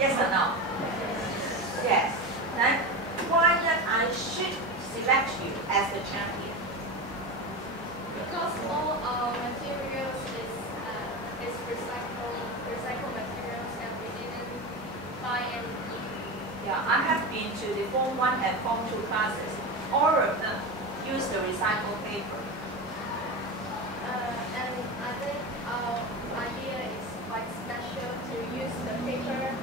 Yes or no? Yes. Then why that I should select you as the champion? Because all our materials is recycled materials and we didn't buy any. Yeah, I have been to the Form 1 and Form 2 classes. All of them use the recycled paper. And I think our idea is quite special to use the paper,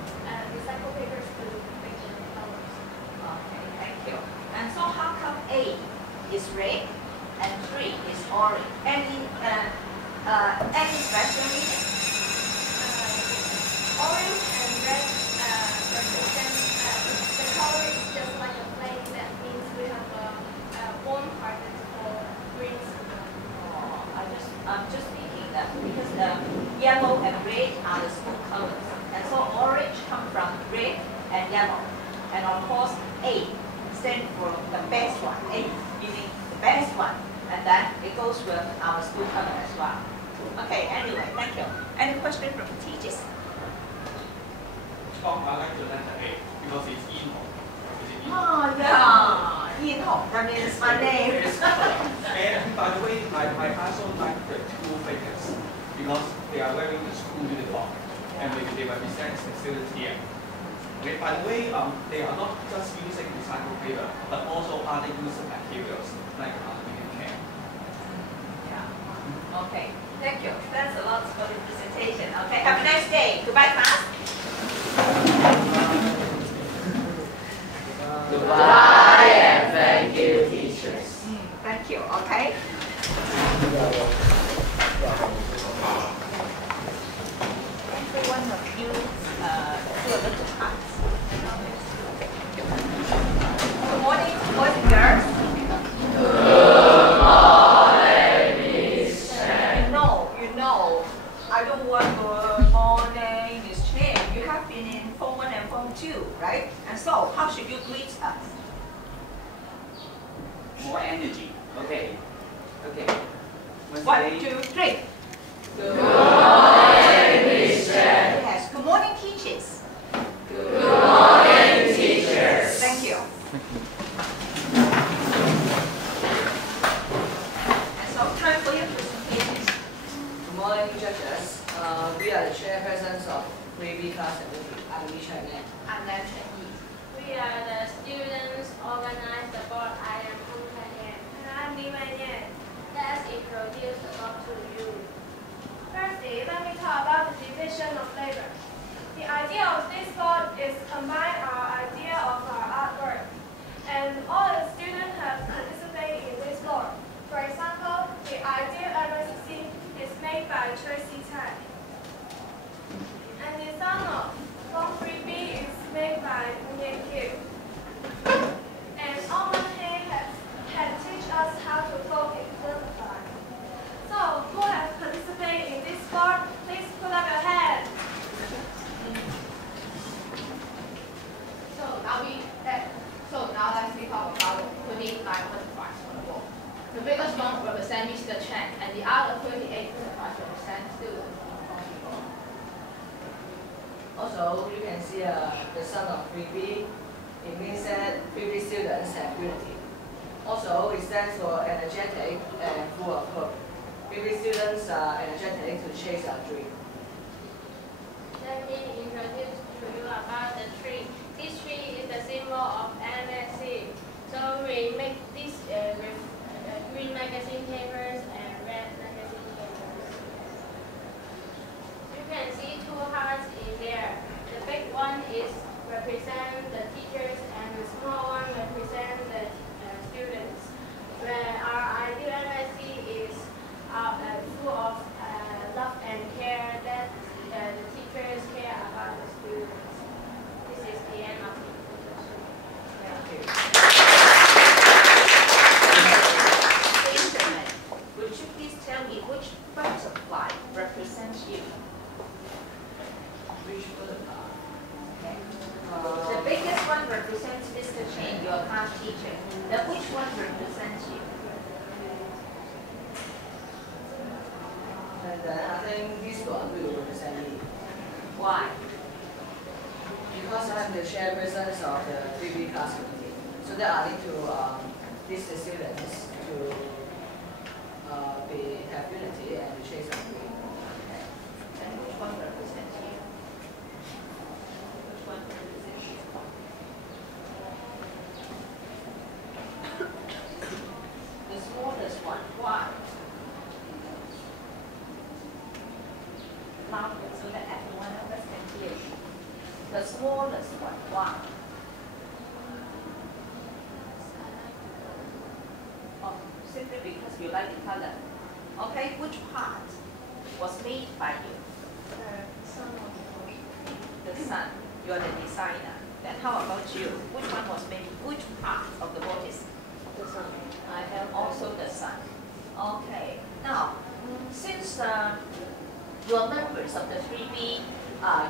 recycled papers to make the colors. Okay, thank you. And so how come A is red and 3 is orange? Any special reason? Orange and red represent the color is just like a flame. That means we have a warm part for green. I'm just thinking that because yellow and red are the school colors, and so orange comes from red and yellow, and of course A stands for the best one. A meaning the best one, and then it goes with our school color as well. Okay. Anyway, thank you. Any question from the teachers? I like the letter A because it's Eno. Oh yeah, Eno. That means my name. And by the way, I also like the two figures because they are wearing the school uniform and they represent the students here. Okay, by the way, they are not just using recycled paper, but also other used materials like aluminum can. Yeah. Okay. Thank you. Thanks a lot for the presentation. Okay. Have a nice day. Goodbye, class. Goodbye and thank you, teachers. Thank you. Okay. Every one of you do a little class. Good morning, boys and girls. Good morning, Miss Chen. You know, I don't want good morning, Miss Chen. You have been in Form 1 and Form 2, right? And so, how should you greet us? More energy. Okay. Okay. 1, 2, 3. Good morning, Miss Chen. Yes. Good morning, teachers. Good morning, teachers. Thank you. And so, time for your presentation. Good morning, judges. We are the chairpersons of 3B class and I'm Li Chen. I'm Lan Chen Yi. We are the students organize the board. I am Hong Chen Yan. And I'm Li Wen Yan. Let us introduce the board to you. Firstly, let me talk about the division of labor. The idea of this board is combine our idea of our artwork. And all the students have participated in this board. For example, the ideal MSC is made by Tracy Tsai. And the sum of Form 3B is made by Nguyen Q. And Oman Hay had teach us how to fold in butterfly. So, who has participated in this board? Please put up your hand. So now let's talk about putting 9 butterflies on the wall. The biggest one represents Mr. Chen, and the other 38 butterflies represent students. Also, you can see the son of 3B. It means that 3B students have unity. Also, it stands for energetic and full of hope. 3B students are energetic to chase our dream. Let me introduce to you about the tree. This tree is the symbol of MSC. So we make this with green magazine papers and red magazine papers. You can see 2 hearts in there. The big one is represent the teachers and the small one represent the students. Where our ideal MSC is full of love and care that the teachers care about the students. This is the end of the presentation. Thank you. Benjamin, would you please tell me which butterfly represents you? Which butterfly? Okay. The biggest one represents Mr. Chen, your class teacher. Then which one represents you? And then I think this one will represent me. Why? Because I'm the chairperson of the 3B class committee, so that I need to teach the students to have unity and to chase agree. Okay. And which one represents you? Which one represents you? The smallest one. Why? Louder so that everyone else can hear you. The smallest one. Why? Oh, simply because you like the color. Okay, which part was made by you? The sun. You are the designer. Then how about you? Which one was made? Which part of the bodies? The sun. I have also the sun. Okay. Now, since you are members of the 3B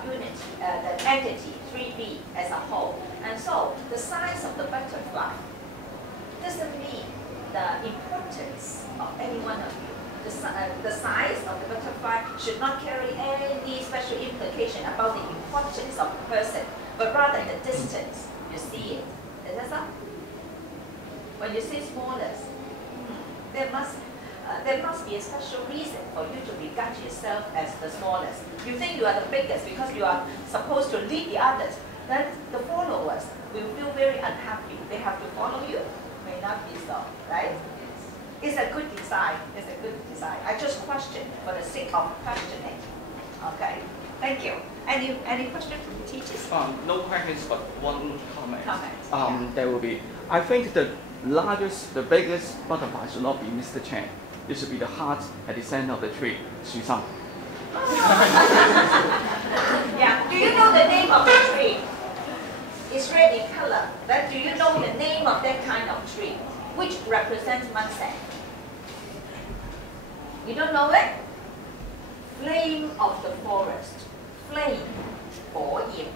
unit, the entity 3B as a whole, and so the size of the butterfly doesn't mean the importance of any one of you. The size of the butterfly should not carry any special implication about the importance of the person, but rather the distance you see it. Is that so? When you say smallest, there must be a special reason for you to regard yourself as the smallest. You think you are the biggest because you are supposed to lead the others. Then the followers will feel very unhappy. They have to follow you. May not be so, right? It's a good design. It's a good design. I just question for the sake of questioning. Okay. Thank you. Any question from the teachers? No questions, but one comment. Comment. There will be. I think the largest, the biggest butterfly should not be Mr. Chen. It should be the heart at the center of the tree, Xu Sang. Yeah. Do you know the name of the tree? It's red in color. Then do you know the name of that kind of tree, which represents Munseng? You don't know it? Flame of the forest. Flame. Flame.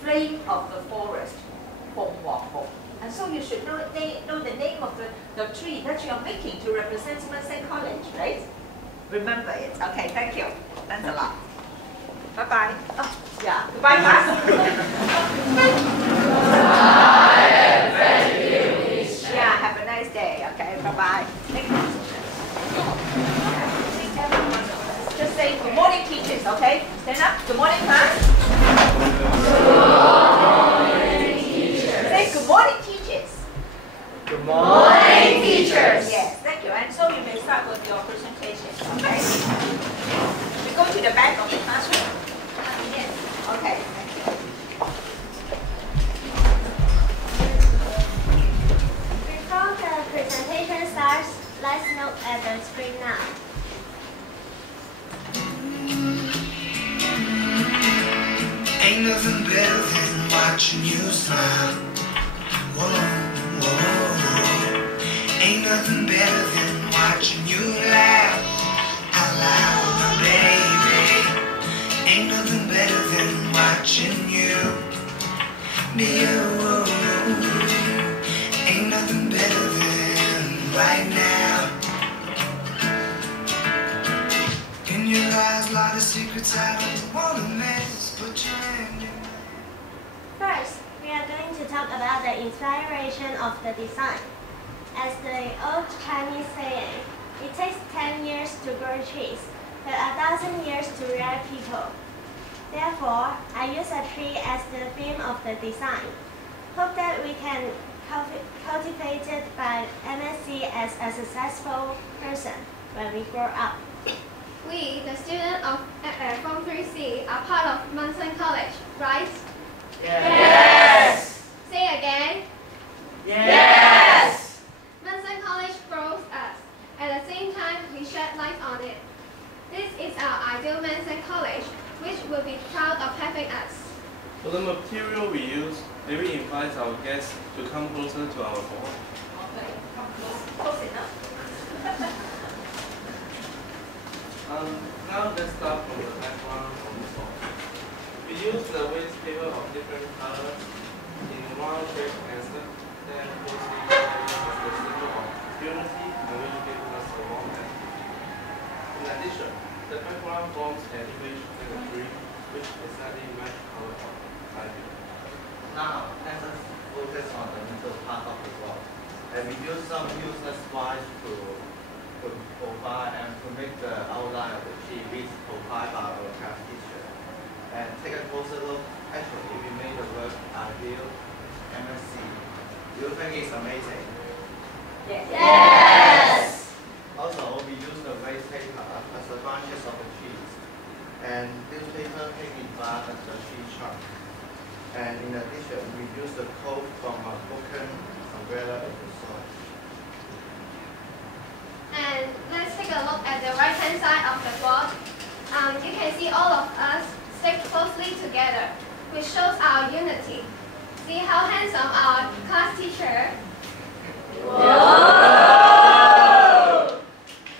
Flame of the forest. And so you should know the name of the tree that you are making to represent Munseng College, right? Remember it. Okay, thank you. Thanks a lot. Bye-bye. Oh, yeah. Goodbye, class. Yeah, have a nice day. Okay, bye-bye. Just say good morning, teachers, okay? Stand up. Good morning, class. Say good morning, teachers. Good morning, teachers. Yes, thank you. And so you may start with your presentation, okay? We go to the back of the classroom. Yes. Okay, thank you. Before the presentation starts, let's look at the screen now. Ain't nothing better than watching you smile. Whoa, whoa, whoa. Ain't nothing better than watching you laugh out loud, my baby. Ain't nothing better than watching you be you. Ain't nothing better than right now. In your eyes, a lot of secrets I don't wanna miss, but you're in your First, we are going to talk about the inspiration of the design. As the old Chinese saying, it takes 10 years to grow trees, but 1,000 years to rear people. Therefore, I use a tree as the theme of the design. Hope that we can cultivate it by MSc as a successful person when we grow up. We, the students of F.3C, are part of Munseng College, right? Yes. Say again. Yes. Munseng College grows us. At the same time, we shed light on it. This is our ideal Munseng College, which will be proud of having us. For the material we use, may we invite our guests to come closer to our board? Okay, come close enough. Now let's start from the background of the board. We use the waste paper of different colors in round shape and then closely as the symbol of unity and which gives us a warm attitude. In addition, the background forms an image and a tree which exactly match our some useless slides to provide and to make the outline of the sheet which provided by our class teacher. And take a closer look. Actually, we made the work ideal MSC. Do you think it's amazing? Yes. Yes. Also, we use the waste paper as the branches of the trees, and this paper can be found as the tree trunk. And in addition, we use the coat from a broken umbrella in the soil. And let's take a look at the right-hand side of the board. You can see all of us stick closely together, which shows our unity. See how handsome our class teacher.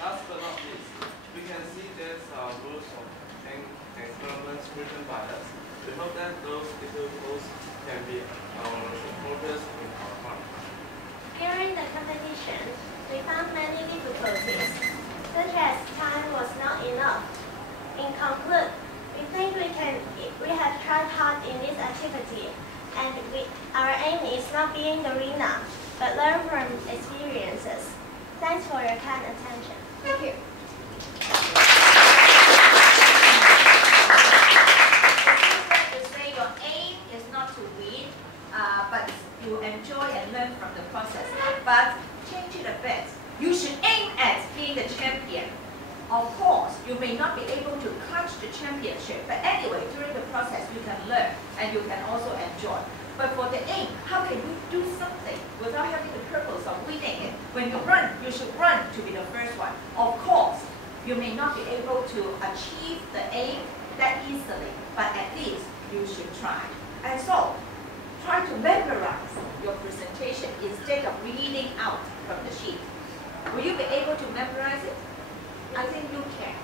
Last but not least, we can see there's rules of ink and comments written by us. We hope that those little rules can be our supporters in our heart. During the competition, we found many difficulties, such as time was not enough. In conclude, we think we have tried hard in this activity, and our aim is not being the winner, but learn from experiences. Thanks for your kind attention. Thank you. To say your aim is not to win, but you enjoy and learn from the process. But change it a bit. You should aim at being the champion. Of course, you may not be able to clutch the championship, but anyway, during the process, you can learn and you can also enjoy. But for the aim, how can you do something without having the purpose of winning it? When you run, you should run to be the first one. Of course, you may not be able to achieve the aim that easily, but at least you should try. And so, try to memorize your presentation instead of reading out from the sheet. Will you be able to memorize it? I think you can.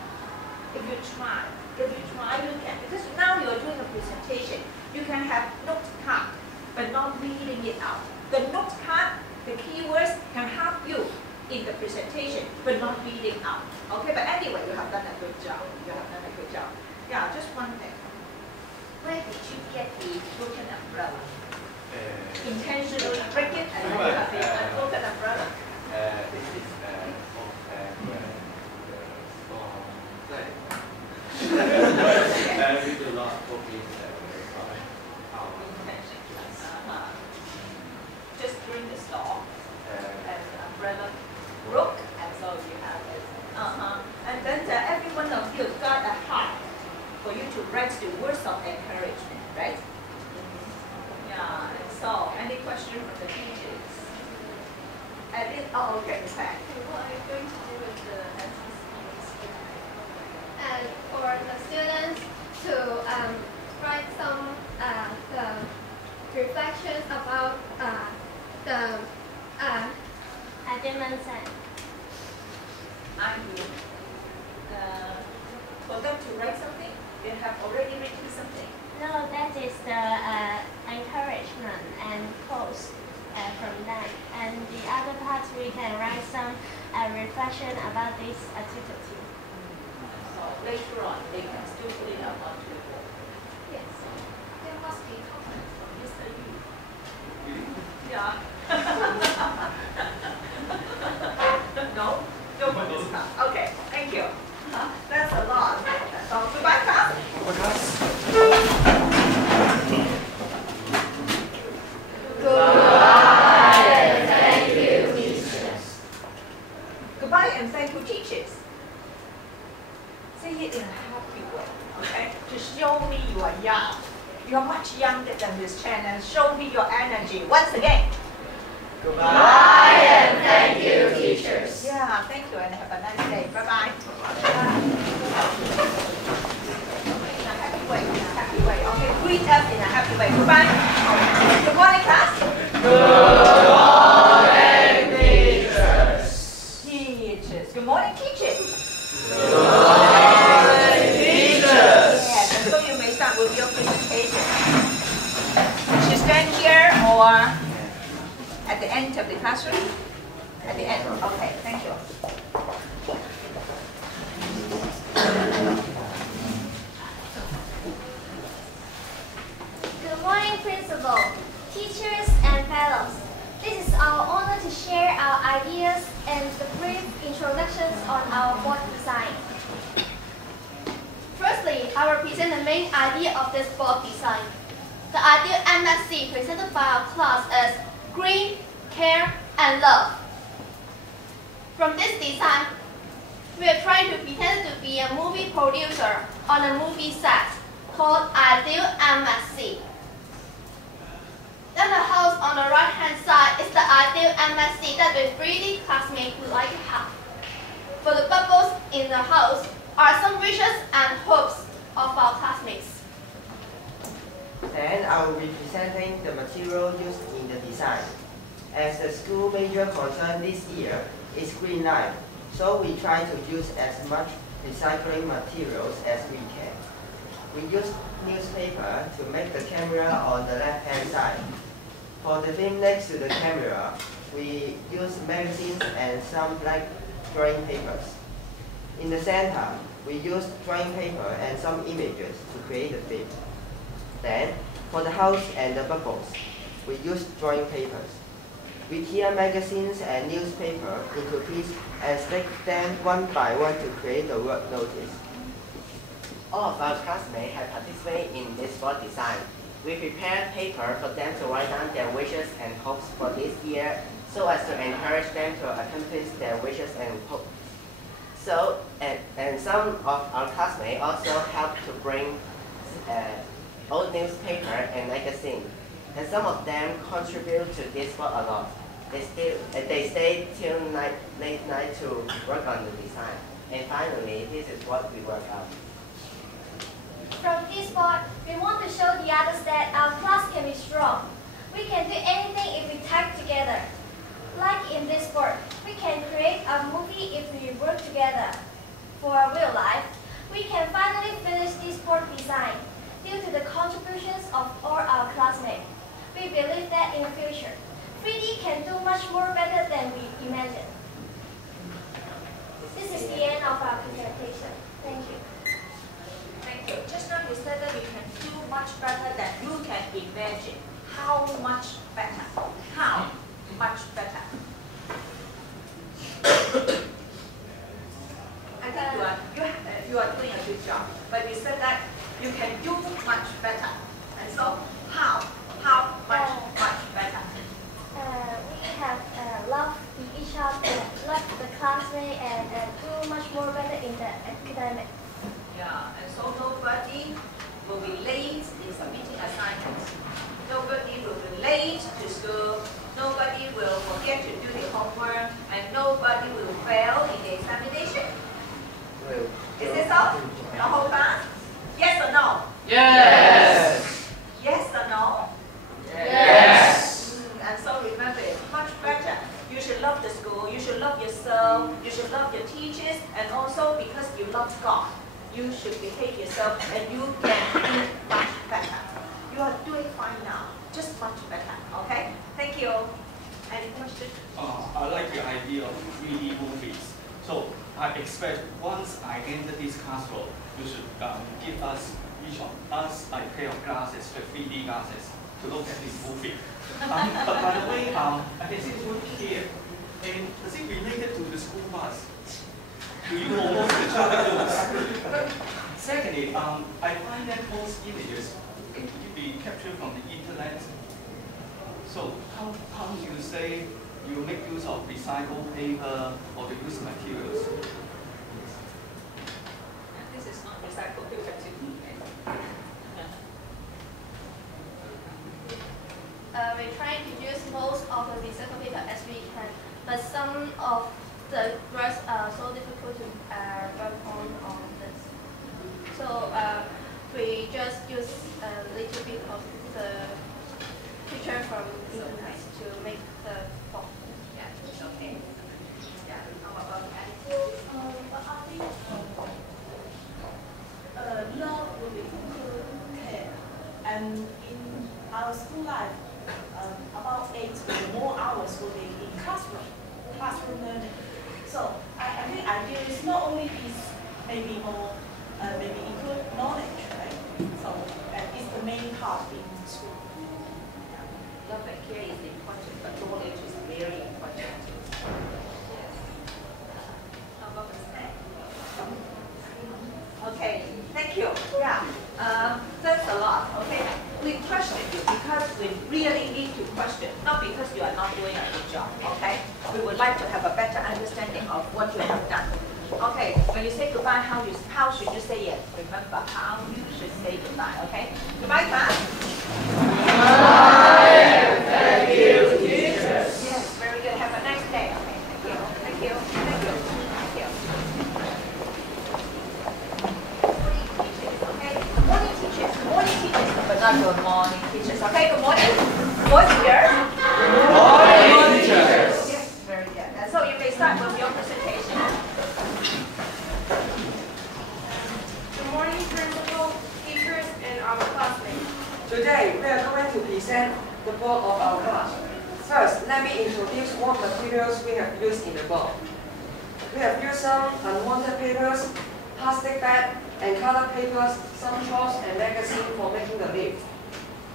If you try, you can. Because now you are doing a presentation, you can have note card, but not reading it out. The note card, the keywords can help you in the presentation, but not reading out. Okay, but anyway, you have done a good job. You have done a good job. Yeah, just one thing. Where did you get the broken umbrella? Intentionally break it and then you have the broken umbrella? This is we do not copy just during the storm, and umbrella broke, and so you have it. And then every one of you got a heart for you to write the words of encouragement, right? Yeah, and so any question from the teachers? Oh, okay, thanks. What are you going to do with the answers? And for the students to write some the reflections about the arguments and argue. For them to write something, they have already written something. no, that is the encouragement and quotes from them. And the other part we can write some reflection about this activity. So later on, they can still put it up on Twitter. Yes. There must be comments from Mr. Yu. Yeah. No? No comments. Okay, thank you. That's a lot. So goodbye, class. Goodbye and thank you, teachers. Goodbye and thank you, teachers. Say it in a happy way, okay? To show me you are young. You are much younger than Miss Chen, and show me your energy. Once again. Goodbye and thank you, teachers. Yeah, thank you and have a nice day. Bye-bye. In a happy way, in a happy way. Okay, greet us in a happy way. Goodbye. Good morning, class. Good morning, teachers. Teachers. Good morning, teachers. Good morning, teachers. Yes, and so you may start with your presentation. Should stand here or at the end of the classroom? At the end. Okay, thank you. Good morning, Principal, teachers, and fellows. This is our our honor to share our ideas and the brief introductions on our board design. Firstly, I will present the main idea of this board design. The ideal MSC presented by our class is green, care, and love. From this design, we are trying to pretend to be a movie producer on a movie set called Ideal MSC. Then the house on the right-hand side is the ideal MSC that the 3D classmates would like to have. For the bubbles in the house are some wishes and hopes of our classmates. Then I will be presenting the material used in the design. As the school major concern this year is green life, so we try to use as much recycling materials as we can. We use newspaper to make the camera on the left-hand side. For the film next to the camera, we use magazines and some black drawing papers. In the center, we use drawing paper and some images to create the film. Then, for the house and the bubbles, we use drawing papers. We tear magazines and newspaper into pieces and stick them one by one to create the word notice. All of our classmates have participated in this board design. We prepared paper for them to write down their wishes and hopes for this year so as to encourage them to accomplish their wishes and hopes. So, and some of our classmates also helped to bring old newspaper and magazine. And some of them contribute to this board a lot. They stayed till late night to work on the design. And finally, this is what we worked out. From this board, we want to show the others that our class can be strong. We can do anything if we tag together. Like in this board, we can create a movie if we work together. For our real life, we can finally finish this board design due to the contributions of all our classmates. We believe that in the future, 3D can do much more better than we imagined. This is the end of our presentation. Thank you. Thank you. Just now you said that we can do much better than you can imagine. How much better? How much better? I think you are doing a good job. But you said that you can do much better. And so how much better? We have loved each other, loved the classmates, and do much more better in the academic. Yeah, and so nobody will be late in submitting assignments. Nobody will be late to school. Nobody will forget to do the homework, and nobody will fail in the examination. Is this so? The whole class? Yes or no? Yes. Yes or no? Yes. And so remember, it's much better. You should love the school. You should love yourself. You should love your teachers, and also because you love God, you should behave yourself, and you can do much better. You are doing fine now, just much better. Okay? Thank you. Any questions? I like the idea of 3D movies. So I expect once I enter this classroom, you should give us, each of us, a pair of glasses, the 3D glasses, to look at this movie. But by the way, I can see this one here, and is it related to the school bus? Do you know most of the characters? Secondly, I find that most images can be captured from the internet. So how do you say you make use of recycled paper or the used materials? This is not recycled paper to me. We're trying to use most of the recycled paper as we can, but some of the words are so difficult to work on this. So we just use a little bit of the picture from internet to make the form. Yeah, it's okay. Yeah, how about that? I think love will be care. And in our school life, about 8 or more hours will be in classroom learning. So I think ideal is not only this, maybe more, maybe include knowledge, right? So it's the main part in school. Love and care is important, but knowledge is very important. Yes. How about the snack? Okay, thank you. Yeah, thanks a lot. Okay, we question you because we really need to question, not because you are not doing a good job. Okay, we would like to have a better understanding of what you have done. Okay, when you say goodbye, how should you say it? Remember how you should say goodbye. Okay, goodbye, class. Goodbye and thank you, teachers. Yes, very good. Have a nice day. Okay, thank you. Thank you. Thank you. Thank you. Morning teachers, but not good morning teachers. Okay, good morning. Boys and girls. Good morning, teachers. Yes, very good. And so you may start with your presentation. Good morning, principal, teachers, and our classmates. Today, we are going to present the board of our class. First, let me introduce what materials we have used in the board. We have used some unwanted papers, plastic bag, and colored papers, some chalks and magazine for making the leaf.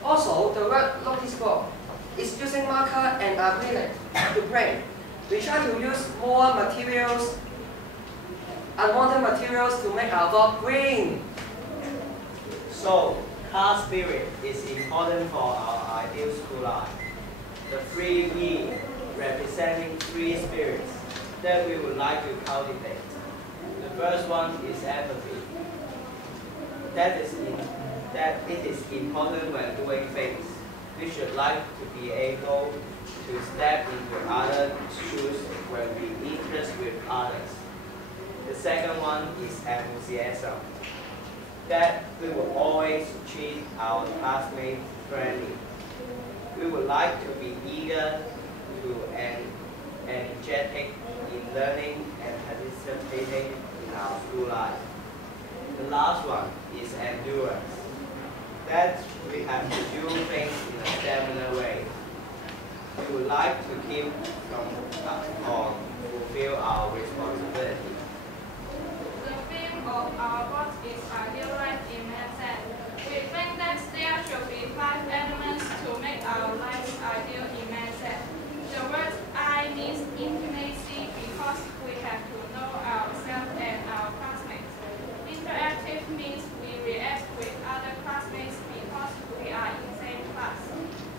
Also, the word notice board is using marker and acrylic to print. We try to use more materials, unwanted materials to make our board green. So, class spirit is important for our ideal school life. The 3 E representing 3 spirits that we would like to cultivate. The first one is empathy. That it is important when doing things. We should like to be able to step into others' shoes when we interact with others. The second one is enthusiasm. That we will always treat our classmates friendly. We would like to be eager and energetic in learning and participating in our school life. The last one is endurance. That we have to do things in a similar way. We would like to keep on fulfill our responsibility. The theme of our book is ideal life in mindset. We think that there should be 5 elements to make our lives ideal in mindset. The word I means intimacy because we have to know ourselves and our classmates. Interactive means we react with other classmates because we are in the same class.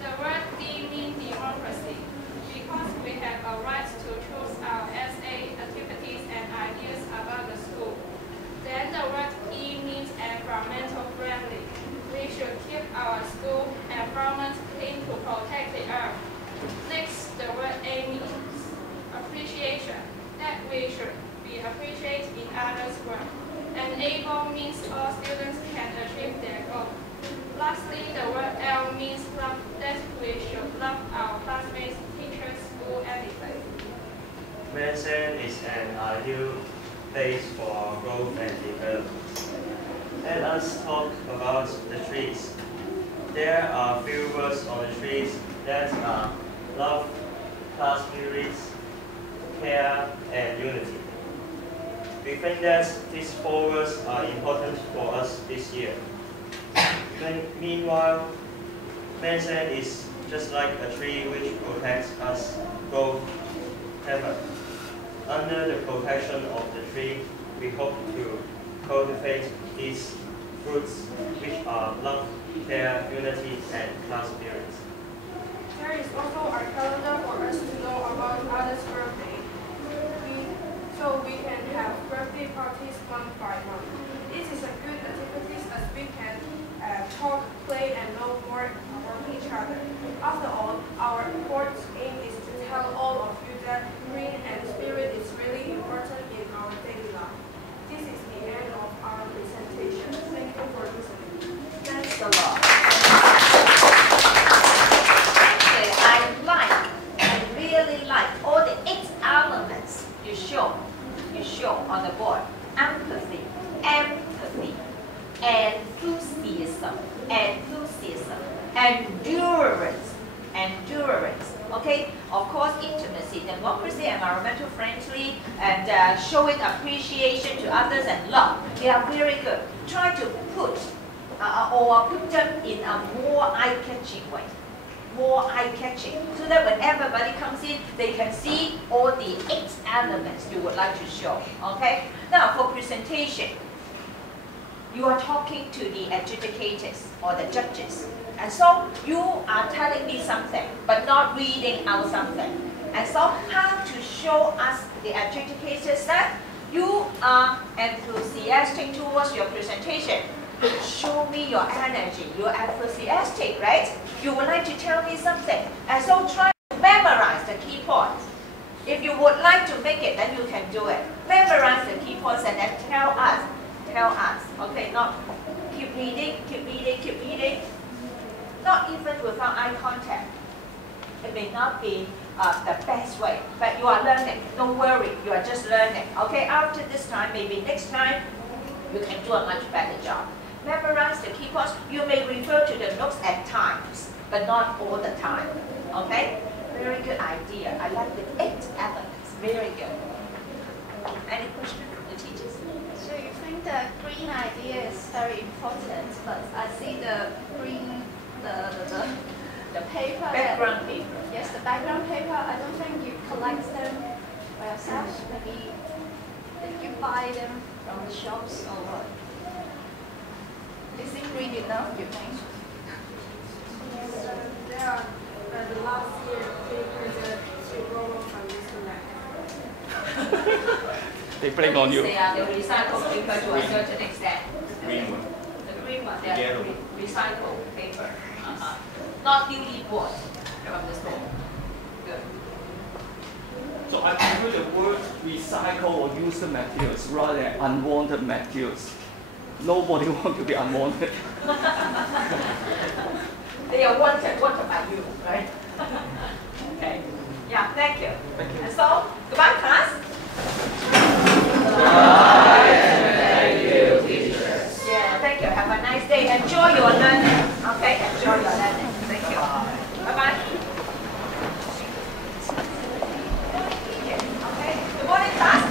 The word D means democracy because we have a right to choose our SA activities and ideas about the school. Then the word E means environmental friendly. We should keep our school environment clean to protect the earth. Next, the word A means appreciation, that we should be appreciated in others' work. Enable means all students can achieve their goal. Lastly, the word L means love, that we should love our classmates, teachers, school, everything. Medicine is an ideal place for growth and development. Let us talk about the trees. There are few words on the trees that are love, class spirit, care, and unity. We think that these 4 words are important for us this year. Meanwhile, medicine is just like a tree which protects us both heaven. Under the protection of the tree, we hope to cultivate these fruits which are love, care, unity, and class spirit. There is also a calendar for us to know about others' birthday. So we can have birthday parties month by month. This is a good activity as we can talk, play, and know more about each other. After all, our board's aim is to tell all of you that green and spirit is really important in our daily life. This is the end of our presentation. Thank you for listening. Thanks a lot. I really like all the 8 elements you show on the board. Empathy, enthusiasm, endurance. Okay, of course, intimacy, democracy, environmental friendly, and showing appreciation to others and love. They are very good. Try to put them in a more eye-catching way. more eye-catching, so that when everybody comes in, they can see all the 8 elements you would like to show. Okay? Now, for presentation, you are talking to the adjudicators or the judges. And so you are telling me something, but not reading out something. And so how to show us, the adjudicators, that you are enthusiastic towards your presentation. Show me your energy. You're enthusiastic, right? You would like to tell me something. And so try to memorize the key points. If you would like to make it, then you can do it. Memorize the key points and then tell us. Tell us. Okay, not keep reading, keep reading, keep reading. Not even without eye contact. It may not be the best way, but you are learning. Don't worry, you are just learning. Okay, after this time, maybe next time, you can do a much better job. Memorize the key points. You may refer to the notes at times, but not all the time. Okay? Very good idea. I like the 8 elements. Very good. Any questions from the teachers? So you think the green idea is very important, but I see the green, the paper. Background paper. Yes, the background paper. I don't think you collect them by yourself. Maybe you buy them from the shops or what? Is it green enough, you think? Yes, there are the last year papers that you borrow from Mr. Mac. They blame on you. They are the recycled paper to a certain extent. Green one. The green one, they are Yellow. recycled paper. Not newly bought from the store. Good. So I prefer the word recycle or used materials rather than unwanted materials. Nobody wants to be unwanted. They are wanted by you, right? Okay. Yeah, thank you. And so, goodbye class. Bye and thank you, teachers. Yeah, thank you. Have a nice day. Enjoy your learning. Okay, enjoy your learning. Thank you. Bye-bye. Okay. Good morning, class.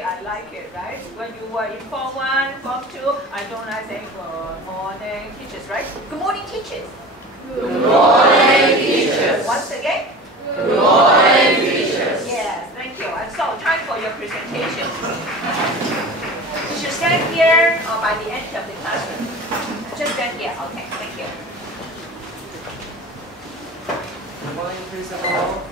I like it, right? When you were in Form 1, Form 2, I don't like saying good morning, teachers, right? Good morning, teachers. Good morning, teachers. Once again. Good morning, teachers. Yes, thank you. And so, time for your presentation. You should stand here or by the end of the classroom. Just stand here. Okay, thank you. Good morning, principal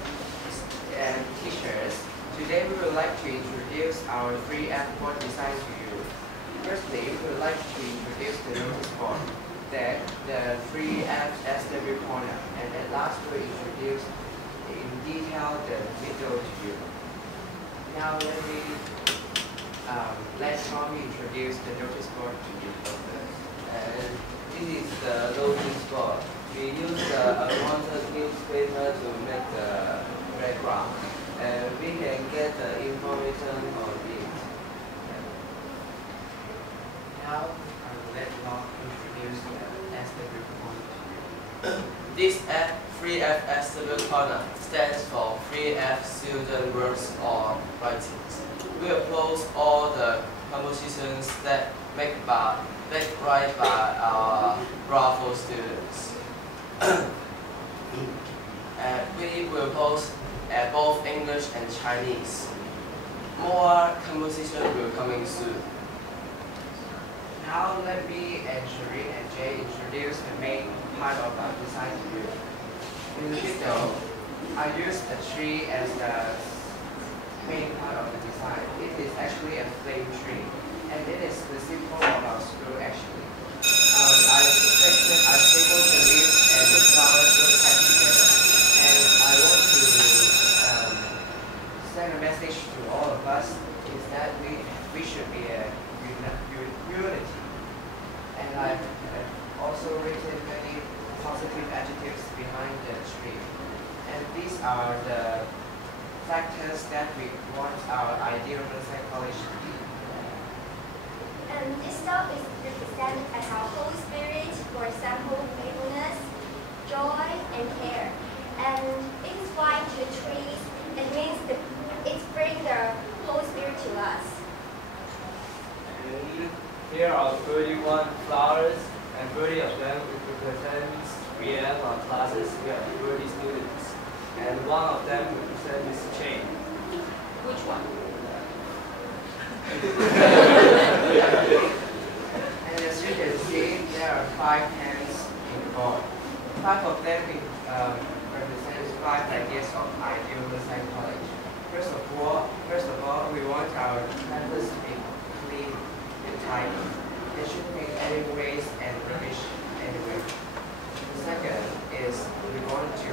and teachers. Today we would like to introduce our 3F board design to you. Firstly, we would like to introduce the notice board, then the 3F SW corner, and at last we'll introduce in detail the video to you. Now let Tommy introduce the notice board to you first. And this is the notice board. We use the unwanted newspaper to make the background. And we can get the information on it. Now, I will let Locke introduce the SW corner to you. This F3F SW corner stands for 3F student works or writings. We oppose all the compositions that made by our Bravo students. We will post both English and Chinese. More composition will coming soon. Now let me and Shireen and Jay introduce the main part of our design to you. In the video, I used a tree as the main part of the design. It is actually a flame tree, and it is the symbol of our school actually. I selected a stable the leaves and the flowers will tied together, and I want to send a message to all of us is that we should be a unity. And I've also written many positive adjectives behind the tree. And these are the factors that we want our ideal Mosaic college to be. And this stuff is represented as our Holy Spirit, for example, faithfulness, joy, and care. And it is white to the trees. It means it brings the Holy Spirit to us. And Here are 31 flowers, and 30 of them represents 3F classes. We have 30 students, and one of them represents this chain. Which one? And as you can see, there are 5 hands in the board. 5 of them represents 5 ideas of ideal design college. First of all, we want our campus to be clean and tidy. There shouldn't be any waste and rubbish anywhere. The second is we want to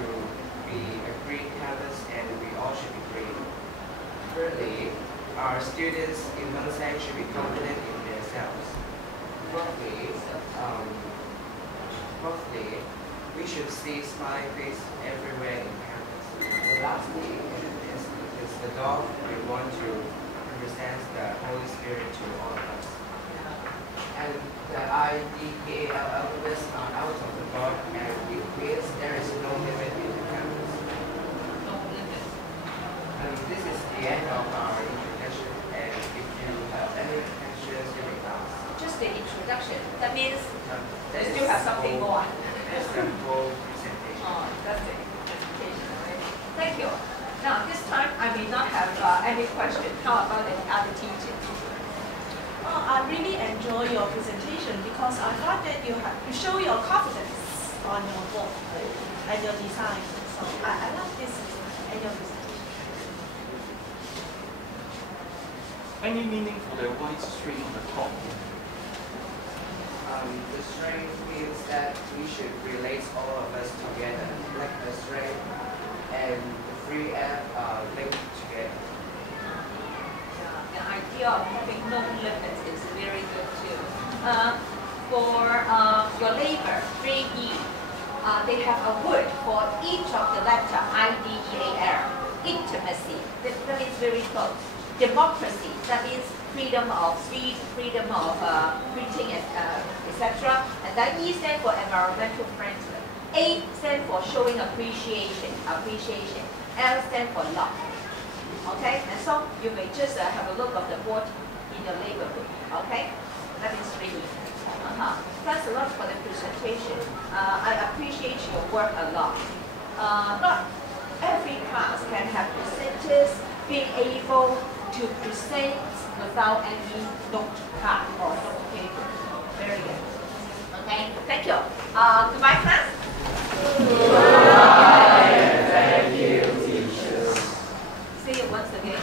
be a green campus and we all should be green. Thirdly, our students in Bulletin should be confident in themselves. Fourthly, we should see smiling face everywhere in campus. And lastly, is the dog we want to represent the Holy Spirit to all of us. And the IDEAL alphabets are out of the board, and it means there is no limit in the campus. No limit. And this is the end of our introduction, and if you have any questions, you may ask. Just the introduction. That means That you is still have something whole- more. That's the whole presentation. Oh, that's the presentation. Right? Thank you. Now, this time I may not have any question. How about the other teachers? Oh, I really enjoy your presentation because I thought that you show your confidence on your work and your design. So I love this and your presentation. Any meaning for the white string on the top? The string means that we should relate all of us together, like a string and the 3F linked together. The idea of having no limits is very good too. For your labor, 3E, they have a word for each of the letter, IDEAL. Intimacy, that means very close. Democracy, that means freedom of speech, freedom of preaching, etc. And then E stands for environmental friendly. A stands for showing appreciation. L stands for love. Okay, and so you may just have a look of the board in your labor book. Okay, that is 3E. Thanks a lot for the presentation. I appreciate your work a lot. Not every class can have presenters being able to present without any notepad or note paper. Very good. Okay, thank you. Goodbye, class. Goodbye, and thank you, teachers. See you once again.